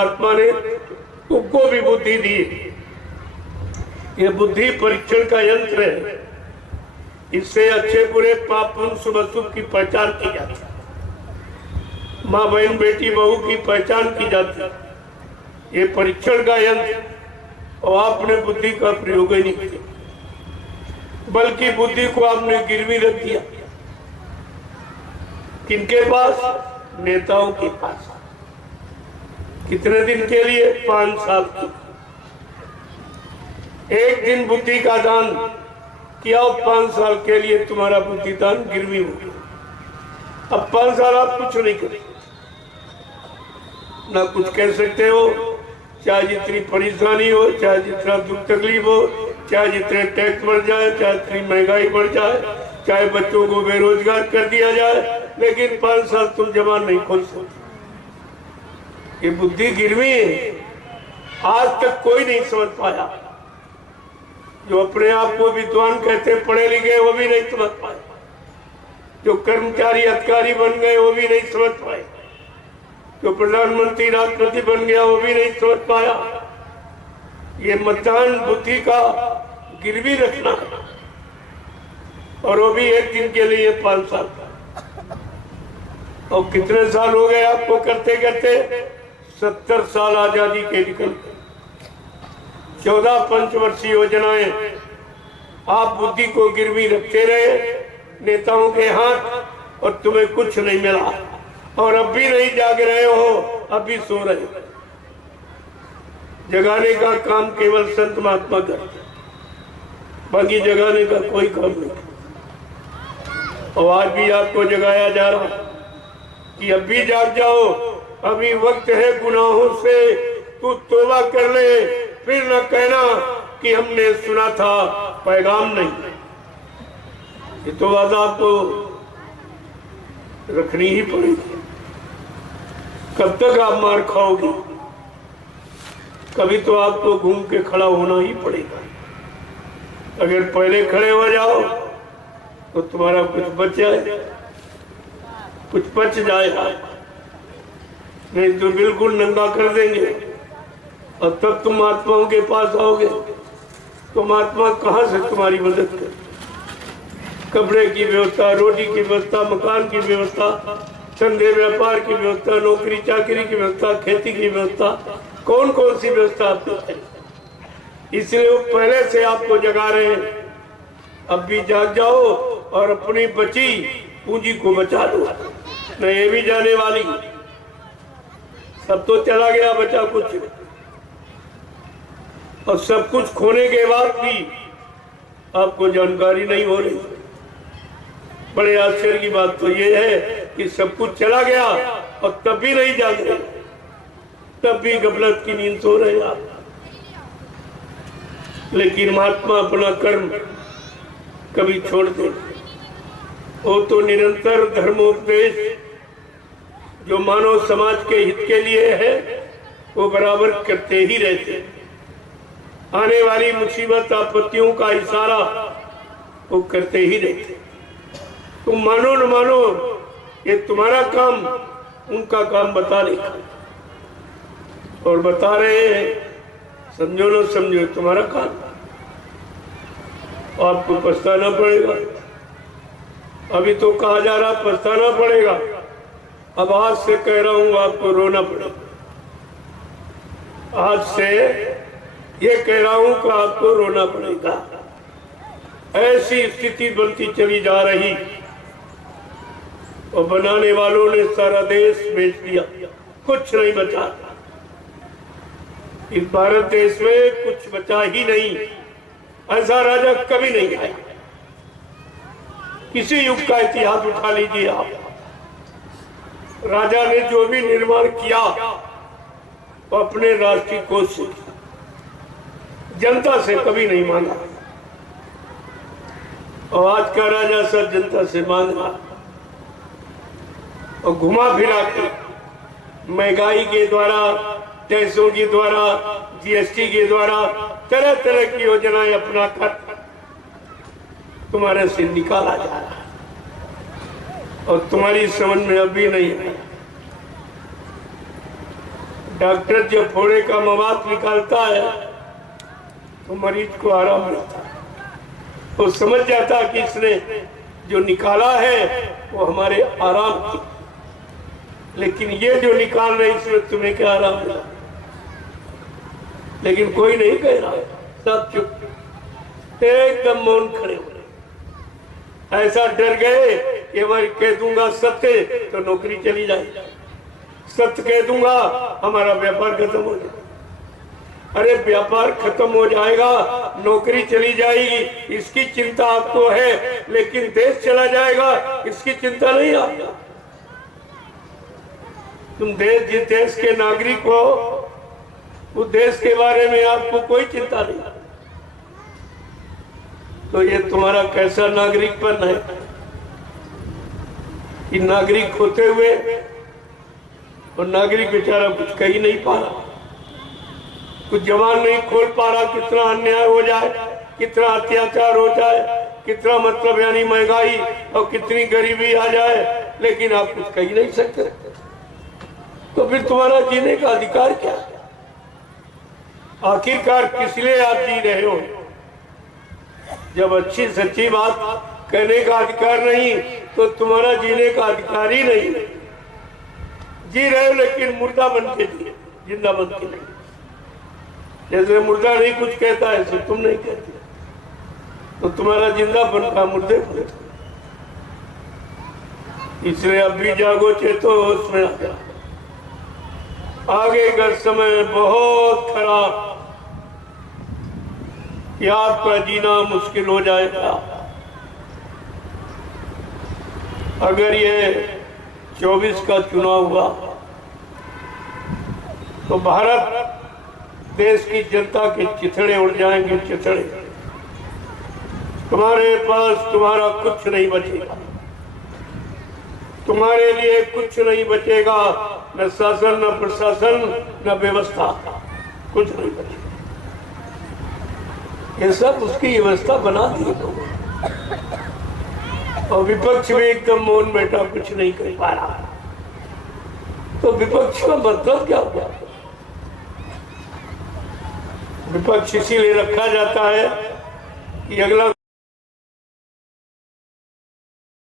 परमात्मा ने तुमको भी बुद्धि दी। ये बुद्धि परीक्षण का यंत्र है। इससे अच्छे बुरे पाप पुण्य शुभ अशुभ की पहचान की जाती है। माँ बहन बेटी बहू की पहचान की जाती है। ये परीक्षण का यंत्र। और आपने बुद्धि का प्रयोग ही नहीं किया, बल्कि बुद्धि को आपने गिरवी रख दिया। किनके पास? नेताओं के पास। कितने दिन के लिए? 5 साल के। एक दिन बुद्धि का दान किया, 5 साल के लिए तुम्हारा बुद्धि दान गिरवी हो गया। अब 5 साल आप कुछ नहीं कर सकते, ना कुछ कह सकते हो। चाहे जितनी परेशानी हो, चाहे जितना दुख तकलीफ हो, चाहे जितने टैक्स बढ़ जाए, चाहे जितनी महंगाई बढ़ जाए, चाहे बच्चों को बेरोजगार कर दिया जाए, लेकिन 5 साल तुम जबान नहीं खोल सकते। ये बुद्धि गिरवी है। आज तक कोई नहीं समझ पाया। जो अपने आप को विद्वान कहते पढ़े लिखे, वो भी नहीं समझ पाए। जो कर्मचारी अधिकारी बन गए, वो भी नहीं समझ पाए। जो प्रधानमंत्री राष्ट्रपति बन गया, वो भी नहीं समझ पाया। ये मतदान बुद्धि का गिरवी रखना है, और वो भी एक दिन के लिए 5 साल का। और कितने साल हो गए आपको करते करते? 70 साल आजादी के निकल गए। 14 पंचवर्षीय योजनाएं आप बुद्धि को गिरवी रखते रहे नेताओं के हाथ, और तुम्हें कुछ नहीं मिला। और अब भी नहीं जाग रहे हो, अब भी सो रहे हो। जगाने का काम केवल संत महात्मा करते, बाकी जगाने का कोई काम नहीं। और आज भी आपको जगाया जा रहा कि अब भी जाग जाओ, अभी वक्त है गुनाहों से तू तौबा कर ले, फिर न कहना कि हमने सुना था पैगाम नहीं। ये तो बात आपको रखनी ही पड़ेगी। कब तक आप मार खाओगे? कभी तो आपको घूम के खड़ा होना ही पड़ेगा। अगर पहले खड़े हो जाओ तो तुम्हारा कुछ बच जाए, कुछ बच जाएगा, नहीं तो बिल्कुल नंगा कर देंगे। और तब तुम महात्माओं के पास आओगे तो महात्मा कहाँ से तुम्हारी मदद करे? कपड़े की व्यवस्था, रोटी की व्यवस्था, मकान की व्यवस्था, धंधे व्यापार की व्यवस्था, नौकरी चाकरी की व्यवस्था, खेती की व्यवस्था, कौन कौन सी व्यवस्था आपको है? इसलिए वो पहले से आपको जगा रहे हैं। अब भी जाग जाओ और अपनी बची पूंजी को बचा लो। न ये भी जाने वाली, सब तो चला गया, बचा कुछ। और सब कुछ खोने के बाद भी आपको जानकारी नहीं हो रही। बड़े आश्चर्य की बात तो ये है कि सब कुछ चला गया और तब भी नहीं जाग रहे, तब भी गफलत की नींद सो रहे आप। लेकिन महात्मा अपना कर्म कभी छोड़ दे, वो तो निरंतर धर्मोपदेश जो मानव समाज के हित के लिए है वो बराबर करते ही रहते। आने वाली मुसीबत आपत्तियों का इशारा वो करते ही रहते। तुम मानो न मानो, ये तुम्हारा काम उनका काम बताने का, और बता रहे हैं, समझो न समझो तुम्हारा काम। आपको पछताना पड़ेगा। अभी तो कहा जा रहा पछताना पड़ेगा, अब आज से कह रहा हूं आपको रोना पड़ेगा। आज से ये कह रहा हूं कि आपको रोना पड़ेगा। ऐसी स्थिति बनती चली जा रही, और बनाने वालों ने सारा देश बेच दिया, कुछ नहीं बचा। इस भारत देश में कुछ बचा ही नहीं। ऐसा राजा कभी नहीं आया। किसी युग का इतिहास उठा लीजिए आप, राजा ने जो भी निर्माण किया वो अपने राष्ट्रीय कोष से, जनता से कभी नहीं मांगा। और आज का राजा सब जनता से मांग रहा, और घुमा फिरा के महंगाई के द्वारा, टैक्सों के द्वारा, जीएसटी के द्वारा तरह तरह की योजनाएं अपना कर तुम्हारे से निकाला जा रहा है, और तुम्हारी समझ में अभी नहीं है। डॉक्टर जब फोड़े का मवाद निकालता है तो मरीज को आराम मिलता है, वो समझ जाता कि इसने जो निकाला है वो हमारे आराम की, लेकिन ये जो निकाल रहे इसमें तुम्हें क्या आराम मिला। लेकिन कोई नहीं कह रहा है, सब चुप एकदम मौन खड़े हो गए। ऐसा डर गए कि मैं कह दूंगा सत्य तो नौकरी चली जाएगी, सत्य कह दूंगा हमारा व्यापार खत्म हो जाएगा। अरे व्यापार खत्म हो जाएगा, नौकरी चली जाएगी, इसकी चिंता आपको है, लेकिन देश चला जाएगा इसकी चिंता नहीं आपको। तुम जिस देश के नागरिक हो उस देश के बारे में आपको कोई चिंता नहीं। तो ये तुम्हारा कैसा नागरिकपन है कि नागरिक होते हुए और नागरिक बेचारा कुछ कह ही नहीं पा रहा, कुछ जबान नहीं खोल पा रहा। कितना अन्याय हो जाए, कितना अत्याचार हो जाए, कितना मतलब यानी महंगाई और कितनी गरीबी आ जाए, लेकिन आप कुछ कह ही नहीं सकते। तो फिर तुम्हारा जीने का अधिकार क्या है? आखिरकार किस लिए आप जी रहे हो? जब अच्छी सच्ची बात कहने का अधिकार नहीं तो तुम्हारा जीने का अधिकार ही नहीं। जी रहे हो लेकिन मुर्दा बन के जिए, जिंदा बन के नहीं। जैसे मुर्दा नहीं कुछ कहता है तो तुम नहीं कहते, तो तुम्हारा जिंदा बन का मुर्दे बन। इसलिए अब भी जागो, चेतो, उसमें आ जाओ। आगे का समय बहुत खराब, कि आपका जीना मुश्किल हो जाएगा। अगर ये 24 का चुनाव हुआ तो भारत देश की जनता के चिथड़े उड़ जाएंगे, चिथड़े। तुम्हारे पास तुम्हारा कुछ नहीं बचेगा, तुम्हारे लिए कुछ नहीं बचेगा, न शासन, न प्रशासन, न व्यवस्था, कुछ नहीं बचेगा। ये सब उसकी व्यवस्था बना दी लोगों, और विपक्ष भी एकदम मौन बैठा, कुछ नहीं कर पा रहा। तो विपक्ष का मतलब क्या हुआ? विपक्ष इसीलिए रखा जाता है कि अगला